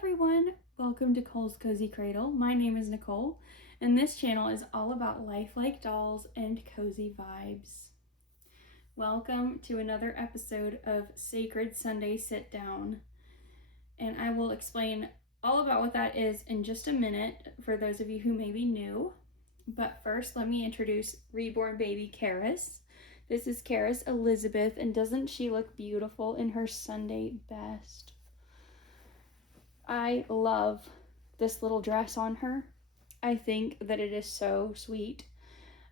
everyone, welcome to Cole's Cozy Cradle. My name is Nicole, and this channel is all about lifelike dolls and cozy vibes. Welcome to another episode of Sacred Sunday Sit Down, and I will explain all about what that is in just a minute for those of you who may be new. But first, let me introduce reborn baby Karis. This is Karis Elizabeth, and doesn't she look beautiful in her Sunday best? I love this little dress on her. I think that it is so sweet.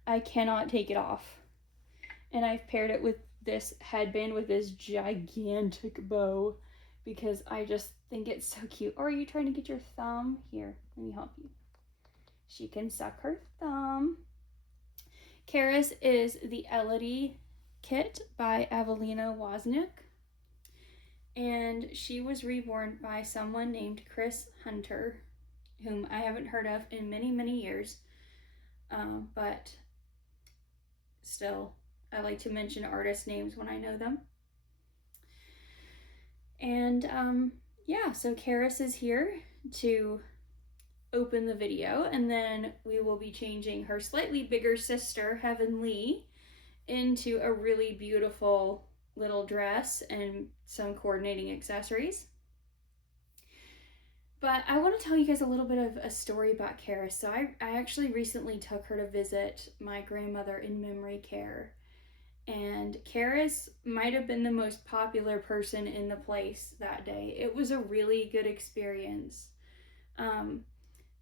I cannot take it off. And I've paired it with this headband with this gigantic bow because I just think it's so cute. Or are you trying to get your thumb? Here, let me help you. She can suck her thumb. Karis is the Elodie kit by Evelina Wozniak. And she was reborn by someone named Chris Hunter, whom I haven't heard of in many, many years. But still, I like to mention artist names when I know them. And yeah, so Karis is here to open the video, and then we will be changing her slightly bigger sister, Heavenly, into a really beautiful little dress and some coordinating accessories. But I want to tell you guys a little bit of a story about Karis. So I actually recently took her to visit my grandmother in memory care. And Karis might have been the most popular person in the place that day. It was a really good experience.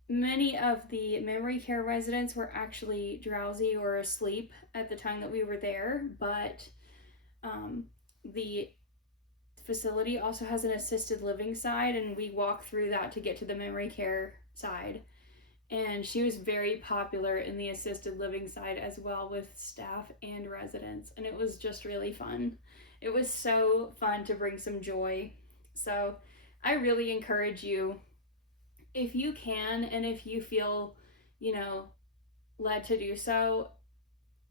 Many of the memory care residents were actually drowsy or asleep at the time that we were there, but the facility also has an assisted living side, and we walk through that to get to the memory care side. And she was very popular in the assisted living side as well, with staff and residents, and it was just really fun. It was so fun to bring some joy. So I really encourage you, if you can and if you feel, led to do so,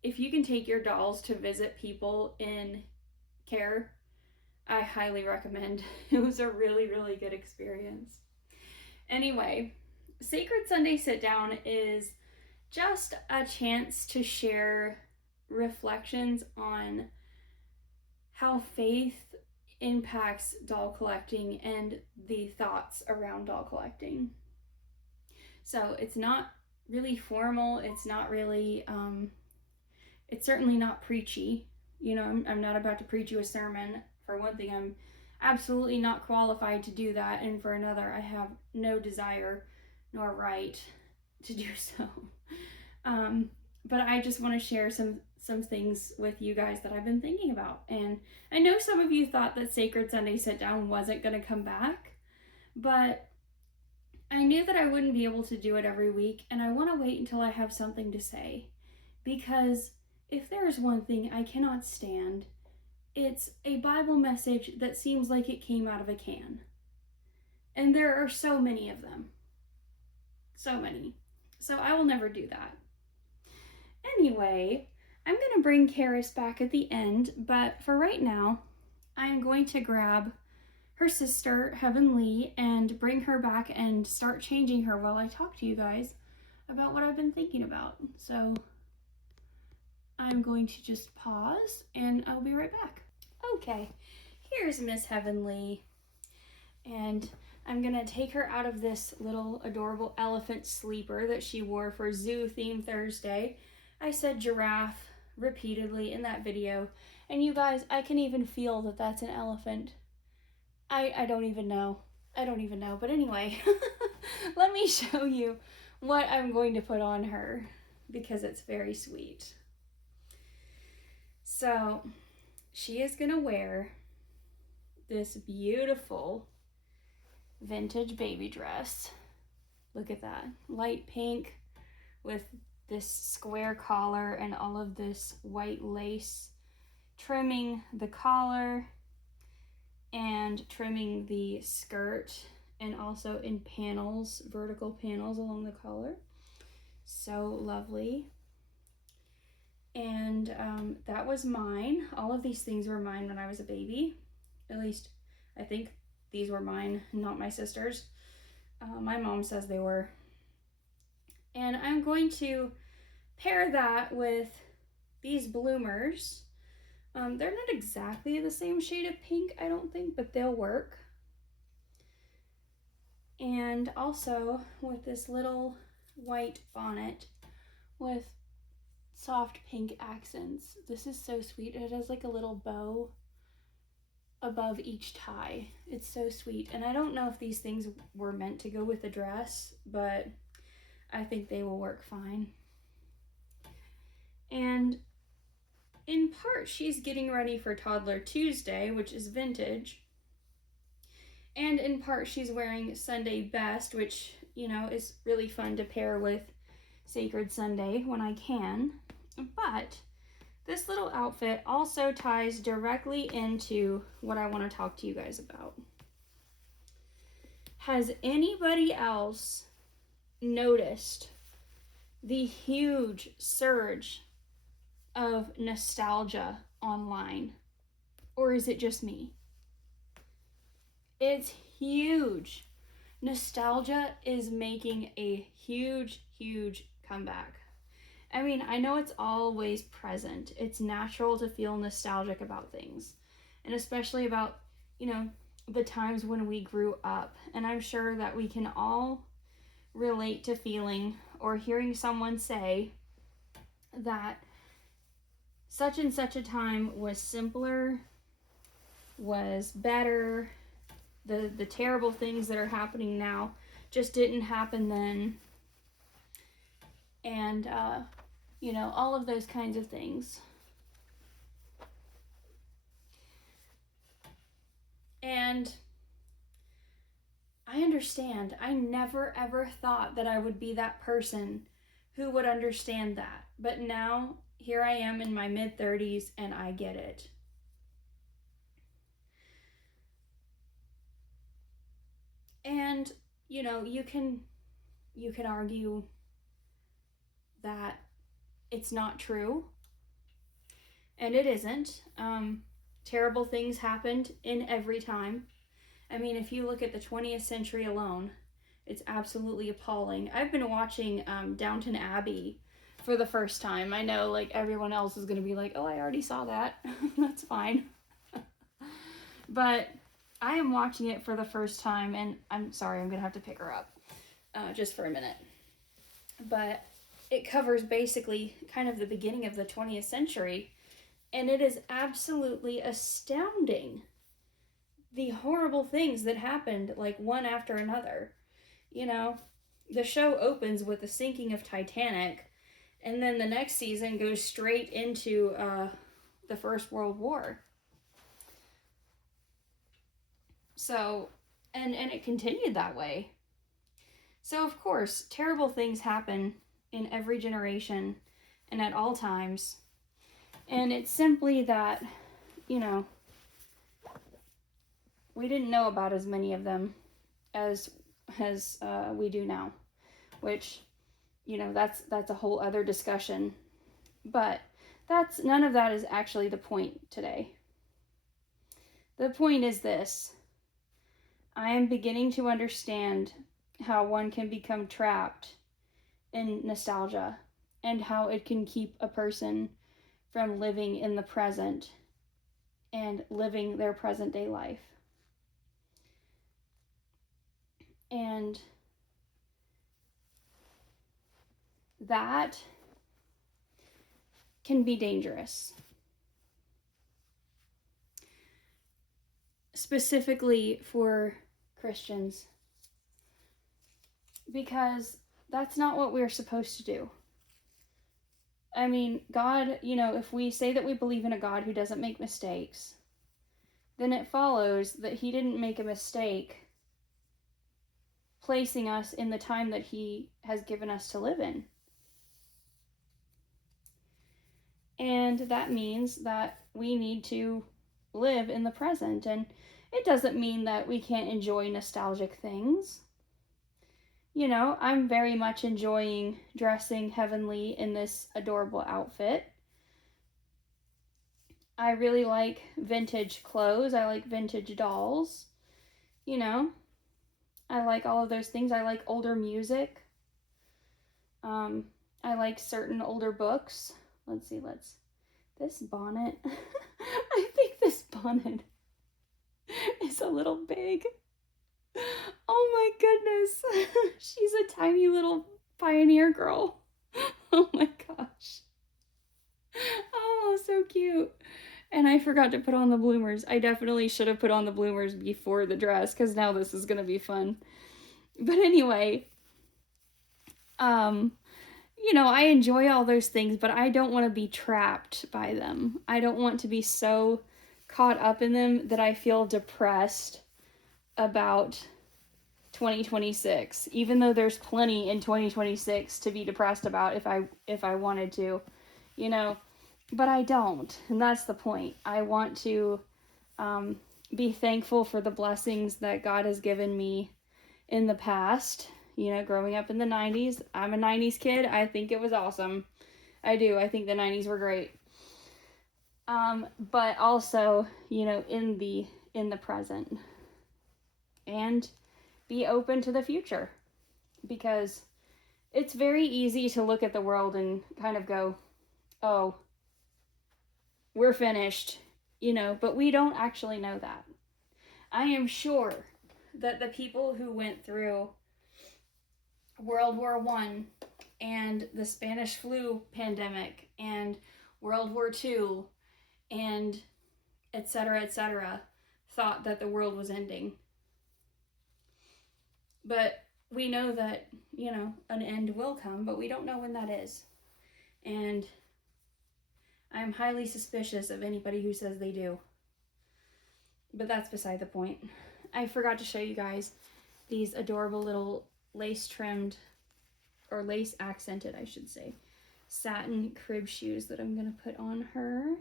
if you can take your dolls to visit people in care, I highly recommend. It was a really, really good experience. Anyway, Sacred Sunday Sit Down is just a chance to share reflections on how faith impacts doll collecting and the thoughts around doll collecting. So it's not really formal. It's not really, it's certainly not preachy. I'm not about to preach you a sermon. For one thing, I'm absolutely not qualified to do that. And for another, I have no desire nor right to do so. But I just want to share some things with you guys that I've been thinking about. And I know some of you thought that Sacred Sunday Sit Down wasn't going to come back, but I knew that I wouldn't be able to do it every week, and I want to wait until I have something to say. Because if there is one thing I cannot stand, it's a Bible message that seems like it came out of a can. And there are so many of them. So many. So I will never do that. Anyway, I'm going to bring Karis back at the end, but for right now, I am going to grab her sister, Heavenly, and bring her back and start changing her while I talk to you guys about what I've been thinking about. So I'm going to just pause and I'll be right back. Okay, here's Miss Heavenly, and I'm gonna take her out of this little adorable elephant sleeper that she wore for Zoo Theme Thursday. I said giraffe repeatedly in that video, and you guys, I can even feel that that's an elephant. I don't even know. But anyway, let me show you what I'm going to put on her because it's very sweet. So she is gonna wear this beautiful vintage baby dress. Look at that, light pink with this square collar and all of this white lace trimming the collar and trimming the skirt, and also in panels, vertical panels along the collar. So lovely. And that was mine. All of these things were mine when I was a baby. At least I think these were mine, not my sister's. My mom says they were. And I'm going to pair that with these bloomers. They're not exactly the same shade of pink, I don't think, but they'll work. And also with this little white bonnet with soft pink accents. This is so sweet. It has like a little bow above each tie. It's so sweet. And I don't know if these things were meant to go with the dress, but I think they will work fine. And in part, she's getting ready for Toddler Tuesday, which is vintage. And in part, she's wearing Sunday Best, which, you know, is really fun to pair with Sacred Sunday when I can. But this little outfit also ties directly into what I want to talk to you guys about. Has anybody else noticed the huge surge of nostalgia online? Or is it just me? It's huge. Nostalgia is making a huge, huge comeback. I mean, I know it's always present. It's natural to feel nostalgic about things. And especially about, you know, the times when we grew up. And I'm sure that we can all relate to feeling or hearing someone say that such and such a time was simpler, was better. The terrible things that are happening now just didn't happen then. And, you know, all of those kinds of things. And I understand. I never ever thought that I would be that person who would understand that. But now, here I am in my mid-30s and I get it. And, you know, you can argue that it's not true. And it isn't. Terrible things happened in every time. I mean, if you look at the 20th century alone, it's absolutely appalling. I've been watching Downton Abbey for the first time. I know, like, everyone else is going to be like, oh, I already saw that. That's fine. But I am watching it for the first time, and I'm sorry, I'm going to have to pick her up just for a minute. But it covers basically kind of the beginning of the 20th century, and it is absolutely astounding the horrible things that happened, like, one after another. You know, the show opens with the sinking of Titanic, and then the next season goes straight into the First World War. So, and it continued that way. So, of course, terrible things happen in every generation and at all times. And it's simply that, you know, we didn't know about as many of them as we do now, which, you know, that's a whole other discussion. But none of that is actually the point today. The point is this: I am beginning to understand how one can become trapped in nostalgia and how it can keep a person from living in the present and living their present day life. And that can be dangerous. Specifically for Christians. Because that's not what we're supposed to do. I mean, God, you know, if we say that we believe in a God who doesn't make mistakes, then it follows that he didn't make a mistake placing us in the time that he has given us to live in. And that means that we need to live in the present. And it doesn't mean that we can't enjoy nostalgic things. You know, I'm very much enjoying dressing heavenly in this adorable outfit. I really like vintage clothes. I like vintage dolls. You know, I like all of those things. I like older music. I like certain older books. Let's see, this bonnet. I think this bonnet is a little big. Oh my goodness. She's a tiny little pioneer girl. Oh my gosh. Oh, so cute. And I forgot to put on the bloomers. I definitely should have put on the bloomers before the dress, because now this is going to be fun. But anyway, I enjoy all those things, but I don't want to be trapped by them. I don't want to be so caught up in them that I feel depressed about 2026, even though there's plenty in 2026 to be depressed about if I wanted to, but I don't, and that's the point. I want to be thankful for the blessings that God has given me in the past. Growing up in the 90s, I'm a 90s kid. I think it was awesome. I do. I think the 90s were great. But also, in the present, and be open to the future, because it's very easy to look at the world and kind of go, oh, we're finished, but we don't actually know that. I am sure that the people who went through World War I and the Spanish flu pandemic and World War II and etc., thought that the world was ending. But we know that, an end will come, but we don't know when that is. And I'm highly suspicious of anybody who says they do. But that's beside the point. I forgot to show you guys these adorable little lace trimmed, or lace accented, I should say, satin crib shoes that I'm going to put on her.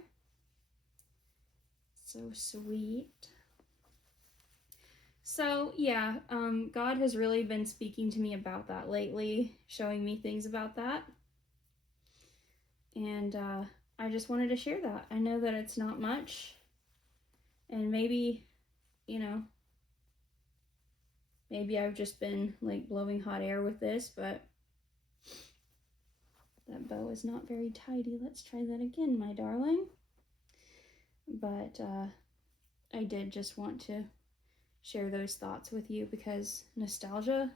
So sweet. So yeah, God has really been speaking to me about that lately, showing me things about that. And I just wanted to share that. I know that it's not much, and maybe I've just been like blowing hot air with this, but that bow is not very tidy. Let's try that again, my darling. But I did just want to share those thoughts with you, because nostalgia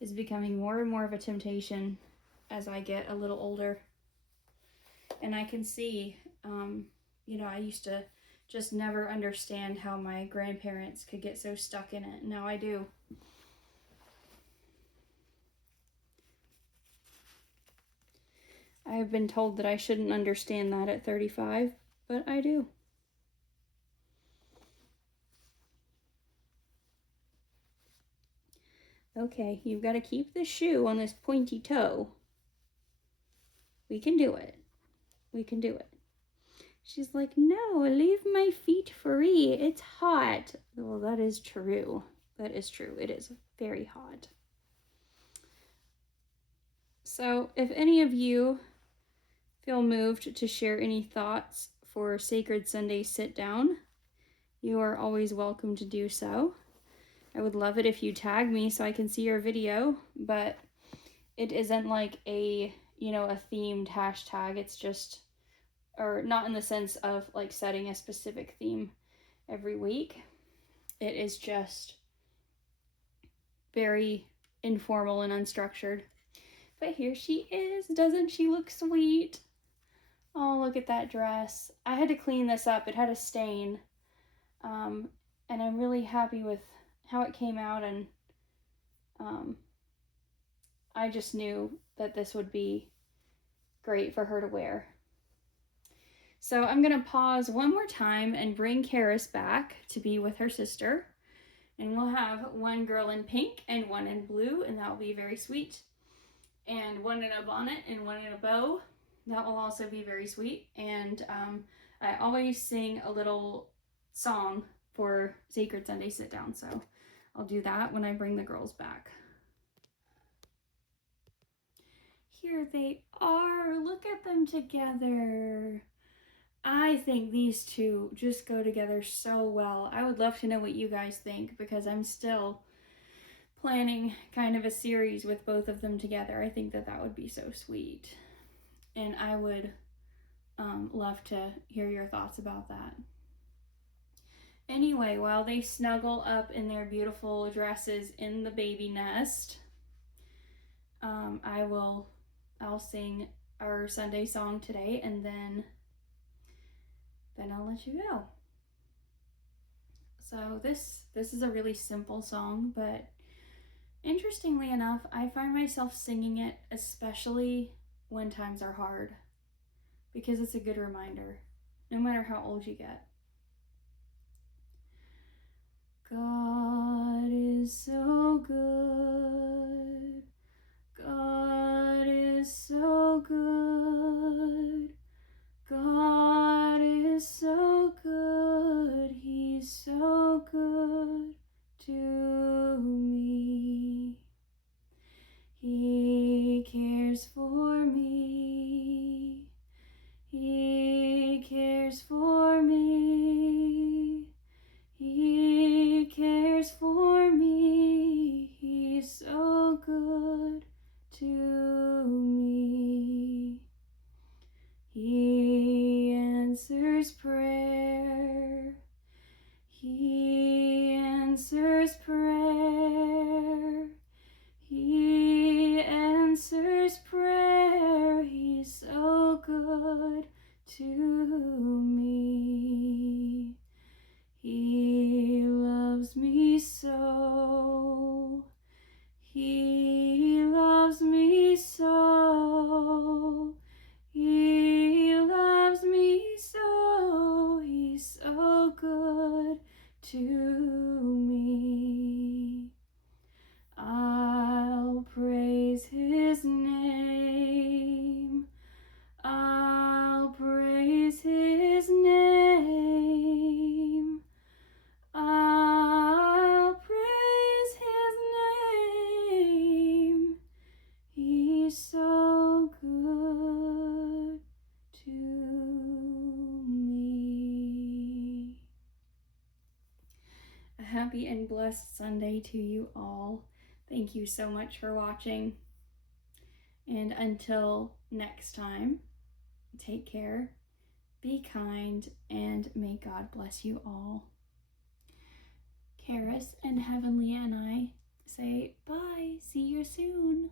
is becoming more and more of a temptation as I get a little older. And I can see, I used to just never understand how my grandparents could get so stuck in it. Now I do. I have been told that I shouldn't understand that at 35, but I do. Okay, you've got to keep the shoe on this pointy toe. We can do it. We can do it. She's like, no, leave my feet free. It's hot. Well, that is true. That is true. It is very hot. So if any of you feel moved to share any thoughts for Sacred Sunday Sit Down, you are always welcome to do so. I would love it if you tag me so I can see your video, but it isn't like a themed hashtag. It's just, or not in the sense of like setting a specific theme every week. It is just very informal and unstructured. But here she is. Doesn't she look sweet? Oh, look at that dress. I had to clean this up. It had a stain. And I'm really happy with how it came out, and I just knew that this would be great for her to wear. So I'm going to pause one more time and bring Karis back to be with her sister. And we'll have one girl in pink and one in blue, and that will be very sweet. And one in a bonnet and one in a bow. That will also be very sweet. And I always sing a little song for Sacred Sunday Sit Down, so I'll do that when I bring the girls back. Here they are. Look at them together. I think these two just go together so well. I would love to know what you guys think, because I'm still planning kind of a series with both of them together. I think that would be so sweet. And I would love to hear your thoughts about that. Anyway, while they snuggle up in their beautiful dresses in the baby nest, I'll sing our Sunday song today, and then I'll let you go. So this is a really simple song, but interestingly enough, I find myself singing it especially when times are hard, because it's a good reminder, no matter how old you get. God is so good. God is so good. God is so good. He's so good to me. He cares for me. He cares for me. He cares for me. He's so good to me. He answers prayer. He answers prayer. He answers prayer. He's so good to me. He loves me so. He loves me so. He loves me so. He's so good to me. I'll praise his name. I'll praise his name. I'll praise his name. He's so good to me. A happy and blessed Sunday to you all. Thank you so much for watching. And until next time, take care, be kind, and may God bless you all. Karis and Heavenly and I say bye. See you soon.